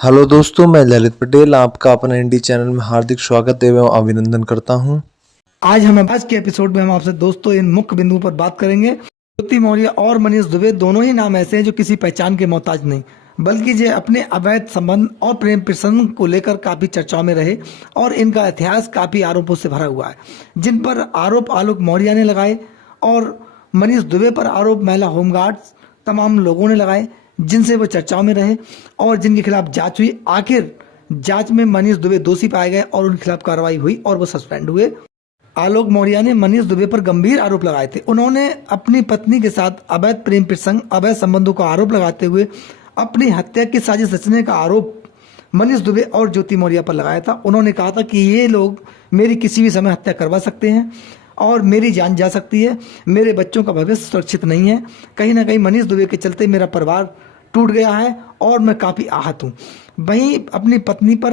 Hello दोस्तों, मैं ललित पटेल आपका अपना इंडी चैनल में हार्दिक स्वागत एवं अभिनंदन करता हूं। आज के एपिसोड में हम आपसे दोस्तों इन मुख्य बिंदुओं पर बात करेंगे। ज्योति मौर्य और मनीष दुबे दोनों ही नाम ऐसे हैं जो किसी पहचान के मोहताज नहीं, बल्कि ये अपने अवैध संबंध और प्रेम प्रसंग को लेकर काफी चर्चाओं में रहे और इनका इतिहास काफी आरोपों से भरा हुआ है, जिन पर आरोप आलोक मौर्य ने लगाए और मनीष दुबे पर आरोप महिला होमगार्ड्स तमाम लोगों ने लगाए, जिनसे वो चर्चाओं में रहे और जिनके खिलाफ जांच हुई। आखिर जांच में मनीष दुबे दोषी पाए गए और उनके खिलाफ कार्रवाई हुई और वो सस्पेंड हुए। आलोक मौर्य ने मनीष दुबे पर गंभीर आरोप लगाए थे। उन्होंने अपनी पत्नी के साथ अवैध प्रेम प्रसंग, अवैध संबंधों का आरोप लगाते हुए अपनी हत्या की साजिश रचने का आरोप मनीष दुबे और ज्योति मौर्य पर लगाया था। उन्होंने कहा था कि ये लोग मेरी किसी भी समय हत्या करवा सकते हैं और मेरी जान जा सकती है, मेरे बच्चों का भविष्य सुरक्षित नहीं है। कहीं ना कहीं मनीष दुबे के चलते मेरा परिवार टूट गया है और मैं काफ़ी आहत हूँ। वहीं अपनी पत्नी पर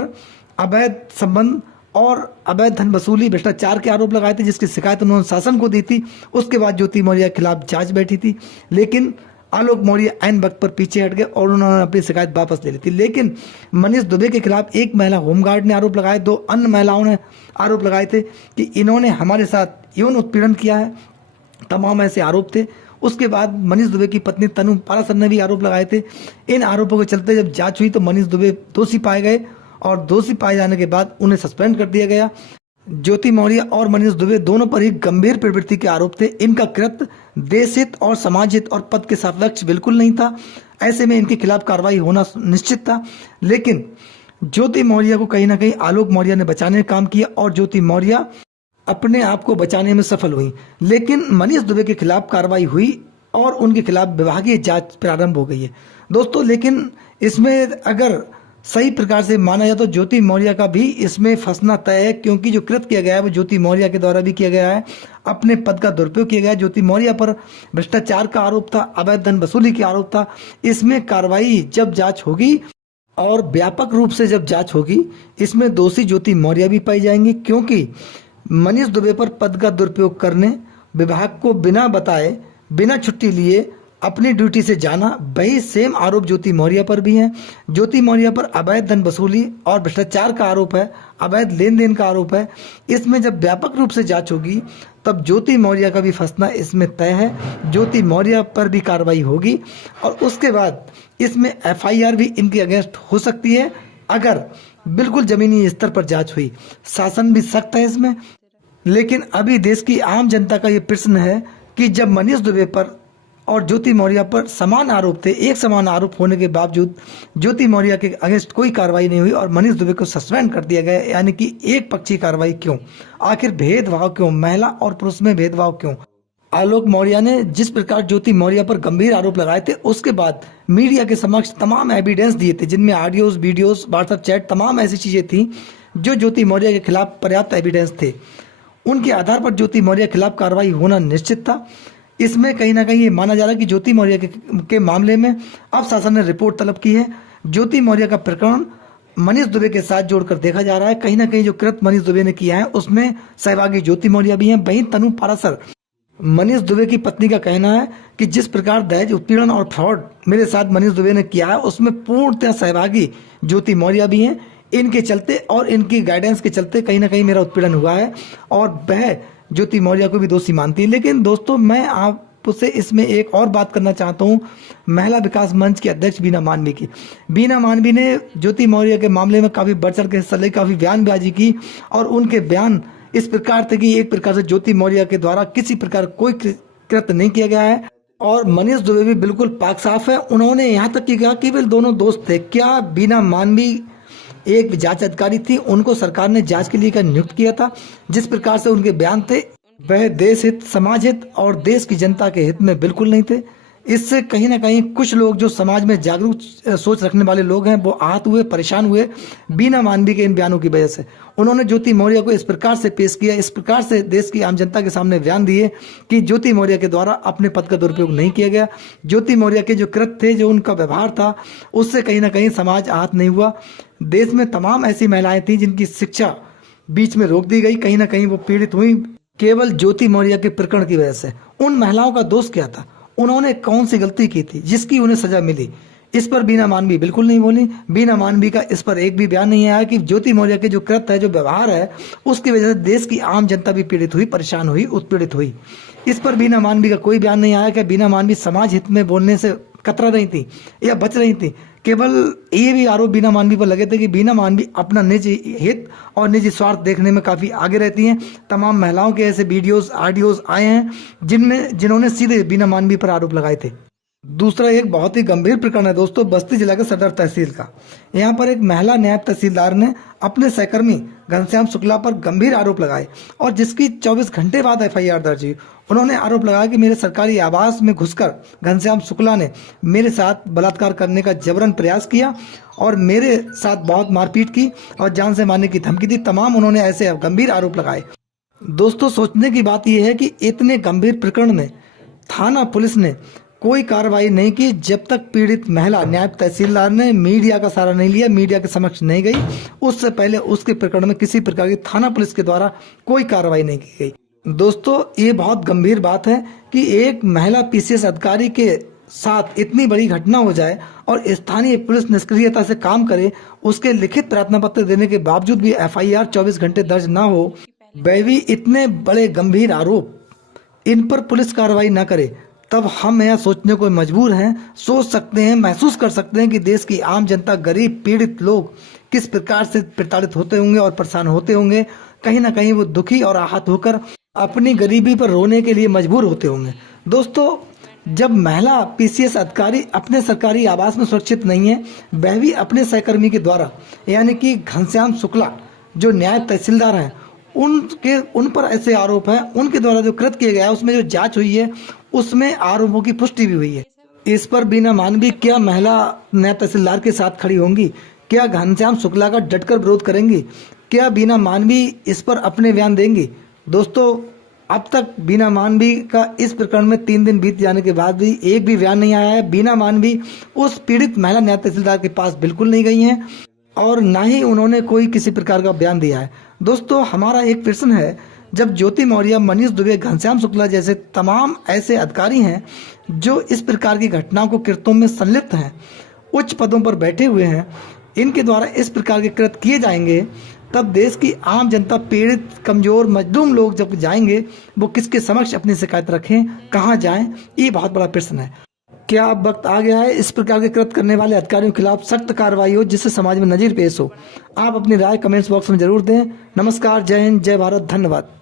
अवैध संबंध और अवैध धन वसूली, भ्रष्टाचार के आरोप लगाए थे, जिसकी शिकायत उन्होंने शासन को दी थी। उसके बाद ज्योति मौर्य के खिलाफ जांच बैठी थी, लेकिन आलोक मौर्य ऐन वक्त पर पीछे हट गए और उन्होंने अपनी शिकायत वापस ले ली थी। लेकिन मनीष दुबे के खिलाफ एक महिला होमगार्ड ने आरोप लगाए, दो अन्य महिलाओं ने आरोप लगाए थे कि इन्होंने हमारे साथ यौन उत्पीड़न किया है। तमाम ऐसे आरोप थे। उसके बाद मनीष दुबे की पत्नी तनु पारासर ने भी आरोप लगाए थे। इन आरोपों के चलते जब जांच हुई तो मनीष दुबे दोषी पाए गए और दोषी पाए जाने के बाद उन्हें सस्पेंड कर दिया गया। ज्योति मौर्य और मनीष दुबे दोनों पर ही गंभीर प्रवृत्ति के आरोप थे। इनका कृत्य देश हित और समाज हित और पद के सापेक्ष बिल्कुल नहीं था। ऐसे में इनके खिलाफ कार्रवाई होना निश्चित था। लेकिन ज्योति मौर्य को कहीं ना कहीं आलोक मौर्य ने बचाने का काम किया और ज्योति मौर्य अपने आप को बचाने में सफल हुई। लेकिन मनीष दुबे के खिलाफ कार्रवाई हुई और उनके खिलाफ विभागीय जांच प्रारंभ हो गई है दोस्तों। लेकिन इसमें अगर सही प्रकार से माना जाए तो ज्योति मौर्य का भी इसमें फंसना तय है, क्योंकि जो कृत्य किया गया है वो ज्योति मौर्य के द्वारा भी किया गया है। अपने पद का दुरुपयोग किया गया है। ज्योति मौर्य पर भ्रष्टाचार का आरोप था, अवैध धन वसूली का आरोप था। इसमें कार्रवाई जब जांच होगी और व्यापक रूप से जब जांच होगी, इसमें दोषी ज्योति मौर्य भी पाई जाएंगी, क्योंकि मनीष दुबे पर पद का दुरुपयोग करने, विभाग को बिना बताए, बिना छुट्टी लिए अपनी ड्यूटी से जाना, वही सेम आरोप ज्योति मौर्य पर भी है। ज्योति मौर्य पर अवैध धन वसूली और भ्रष्टाचार का आरोप है, अवैध लेन देन का आरोप है। इसमें जब व्यापक रूप से जांच होगी तब ज्योति मौर्य का भी फंसना इसमें तय है। ज्योति मौर्य पर भी कार्रवाई होगी और उसके बाद इसमें FIR भी इनके अगेंस्ट हो सकती है अगर बिल्कुल जमीनी स्तर पर जांच हुई। शासन भी सख्त है इसमें। लेकिन अभी देश की आम जनता का ये प्रश्न है कि जब मनीष दुबे पर और ज्योति मौर्य पर समान आरोप थे, एक समान आरोप होने के बावजूद ज्योति मौर्य के अगेंस्ट कोई कार्रवाई नहीं हुई और मनीष दुबे को सस्पेंड कर दिया गया, यानी कि एक पक्षी कार्रवाई क्यों? आखिर भेदभाव क्यों? महिला और पुरुष में भेदभाव क्यों? आलोक मौर्य ने जिस प्रकार ज्योति मौर्य पर गंभीर आरोप लगाए थे, उसके बाद मीडिया के समक्ष तमाम एविडेंस दिए थे, जिनमें ऑडियोज, वीडियोज, व्हाट्सएप चैट, तमाम ऐसी चीजें थी जो ज्योति मौर्य के खिलाफ पर्याप्त एविडेंस थे। उनके आधार पर ज्योति मौर्य के खिलाफ कार्रवाई होना निश्चित था। इसमें कहीं ना कहीं ये माना जा रहा है कि ज्योति मौर्य के मामले में अब शासन ने रिपोर्ट तलब की है। ज्योति मौर्य का प्रकरण मनीष दुबे के साथ जोड़कर देखा जा रहा है। कहीं ना कहीं जो कृत्य मनीष दुबे ने किया है उसमें सहभागी ज्योति मौर्य भी हैं। वहीं तनु पारासर, मनीष दुबे की पत्नी का कहना है कि जिस प्रकार दहेज उत्पीड़न और फ्रॉड मेरे साथ मनीष दुबे ने किया है उसमें पूर्णतः सहभागी ज्योति मौर्य भी हैं। इनके चलते और इनकी गाइडेंस के चलते कहीं ना कहीं मेरा उत्पीड़न हुआ है और वह ज्योति मौर्य को भी दोषी मानती है। लेकिन दोस्तों, मैं आपसे इसमें एक और बात करना चाहता हूँ महिला विकास मंच के अध्यक्ष बीना मानवी की। बीना मानवी ने ज्योति मौर्य के मामले में काफ़ी बढ़ चढ़ के हिस्सा ले, काफ़ी बयानबाजी की और उनके बयान इस प्रकार थे कि एक प्रकार से ज्योति मौर्य के द्वारा किसी प्रकार कोई कृत्य नहीं किया गया है और मनीष दुबे भी बिल्कुल पाक साफ है। उन्होंने यहाँ तक कि कहा कि वे दोनों दोस्त थे। क्या बीना मानवी एक जांच अधिकारी थी, उनको सरकार ने जांच के लिए नियुक्त किया था? जिस प्रकार से उनके बयान थे वह देश हित, समाज हित और देश की जनता के हित में बिल्कुल नहीं थे। इससे कहीं ना कहीं कुछ लोग जो समाज में जागरूक सोच रखने वाले लोग हैं वो आहत हुए, परेशान हुए बीना मानवी के इन बयानों की वजह से। उन्होंने ज्योति मौर्य को इस प्रकार से पेश किया, इस प्रकार से देश की आम जनता के सामने बयान दिए कि ज्योति मौर्य के द्वारा अपने पद का दुरुपयोग नहीं किया गया। ज्योति मौर्य के जो कृत्य थे, जो उनका व्यवहार था, उससे कहीं ना कहीं समाज आहत नहीं हुआ। देश में तमाम ऐसी महिलाएं थीं जिनकी शिक्षा बीच में रोक दी गई, कहीं ना कहीं वो पीड़ित हुई केवल ज्योति मौर्य के प्रकरण की वजह से। उन महिलाओं का दोष क्या था? उन्होंने कौन सी गलती की थी जिसकी उन्हें सजा मिली? इस पर बीना मानवी बिल्कुल नहीं बोली। बीना मानवी का इस पर एक भी बयान नहीं आया कि ज्योति मौर्य के जो कृत्य है, जो व्यवहार है, उसकी वजह से देश की आम जनता भी पीड़ित हुई, परेशान हुई, उत्पीड़ित हुई। इस पर बीना मानवी का कोई बयान नहीं आया कि बीना मानवी समाज हित में बोलने से कतरा रही थी या बच रही थी। केवल ये भी आरोप बीना मानवी पर लगे थे कि बीना मानवी अपना निजी हित और निजी स्वार्थ देखने में काफ़ी आगे रहती हैं। तमाम महिलाओं के ऐसे वीडियोस, ऑडियोज आए हैं जिन्होंने सीधे बीना मानवी पर आरोप लगाए थे। दूसरा एक बहुत ही गंभीर प्रकरण है दोस्तों, बस्ती जिला के सदर तहसील का। यहाँ पर एक महिला नायब तहसीलदार ने अपने सहकर्मी घनश्याम शुक्ला पर गंभीर आरोप लगाए और जिसकी 24 घंटे बाद एफआईआर दर्ज हुई। उन्होंने आरोप लगाया कि मेरे सरकारी आवास में घुसकर घनश्याम शुक्ला ने मेरे साथ बलात्कार करने का जबरन प्रयास किया और मेरे साथ बहुत मारपीट की और जान से मारने की धमकी दी। तमाम उन्होंने ऐसे गंभीर आरोप लगाए। दोस्तों, सोचने की बात यह है कि इतने गंभीर प्रकरण में थाना पुलिस ने कोई कार्रवाई नहीं की जब तक पीड़ित महिला नायब तहसीलदार ने मीडिया का सहारा नहीं लिया, मीडिया के समक्ष नहीं गई। उससे पहले उसके प्रकरण में किसी प्रकार की थाना पुलिस के द्वारा कोई कार्रवाई नहीं की गई। दोस्तों, ये बहुत गंभीर बात है कि एक महिला पीसीएस अधिकारी के साथ इतनी बड़ी घटना हो जाए और स्थानीय पुलिस निष्क्रियता से काम करे, उसके लिखित प्रार्थना पत्र देने के बावजूद भी एफआईआर 24 घंटे दर्ज ना हो, वह भी इतने बड़े गंभीर आरोप, इन पर पुलिस कार्रवाई ना करे, तब हम यह सोचने को मजबूर हैं, सोच सकते हैं, महसूस कर सकते हैं कि देश की आम जनता, गरीब पीड़ित लोग किस प्रकार से प्रताड़ित होते होंगे और परेशान होते होंगे। कहीं ना कहीं वो दुखी और आहत होकर अपनी गरीबी पर रोने के लिए मजबूर होते होंगे। दोस्तों, जब महिला पीसीएस अधिकारी अपने सरकारी आवास में सुरक्षित नहीं है, वह भी अपने सहकर्मी के द्वारा, यानी कि घनश्याम शुक्ला जो नायब तहसीलदार हैं, उन पर ऐसे आरोप हैं, उनके द्वारा जो कृत्य किया गया है, उसमें जो जांच हुई है उसमें आरोपों की पुष्टि भी हुई है। इस पर बीना मानवी क्या महिला नायब तहसीलदार के साथ खड़ी होंगी? क्या घनश्याम शुक्ला का डटकर विरोध करेंगी? क्या बीना मानवी इस पर अपने बयान देंगी? दोस्तों, अब तक बीना मानवी का इस प्रकरण में 3 दिन बीत जाने के बाद भी एक भी बयान नहीं आया है। बीना मानवी उस पीड़ित महिला नायब तहसीलदार के पास बिल्कुल नहीं गई हैं और ना ही उन्होंने कोई किसी प्रकार का बयान दिया है। दोस्तों, हमारा एक प्रश्न है, जब ज्योति मौर्य, मनीष दुबे, घनश्याम शुक्ला जैसे तमाम ऐसे अधिकारी हैं जो इस प्रकार की घटनाओं को कृत्यों में संलिप्त हैं, उच्च पदों पर बैठे हुए हैं, इनके द्वारा इस प्रकार के कृत्य किए जाएंगे, तब देश की आम जनता, पीड़ित, कमजोर, मजलूम लोग जब जाएंगे, वो किसके समक्ष अपनी शिकायत रखें, कहाँ जाएं? ये बहुत बड़ा प्रश्न है। क्या अब वक्त आ गया है इस प्रकार के कृत्य करने वाले अधिकारियों के खिलाफ सख्त कार्रवाई हो, जिससे समाज में नजीर पेश हो? आप अपनी राय कमेंट्स बॉक्स में जरूर दें। नमस्कार, जय हिंद, जय भारत, धन्यवाद।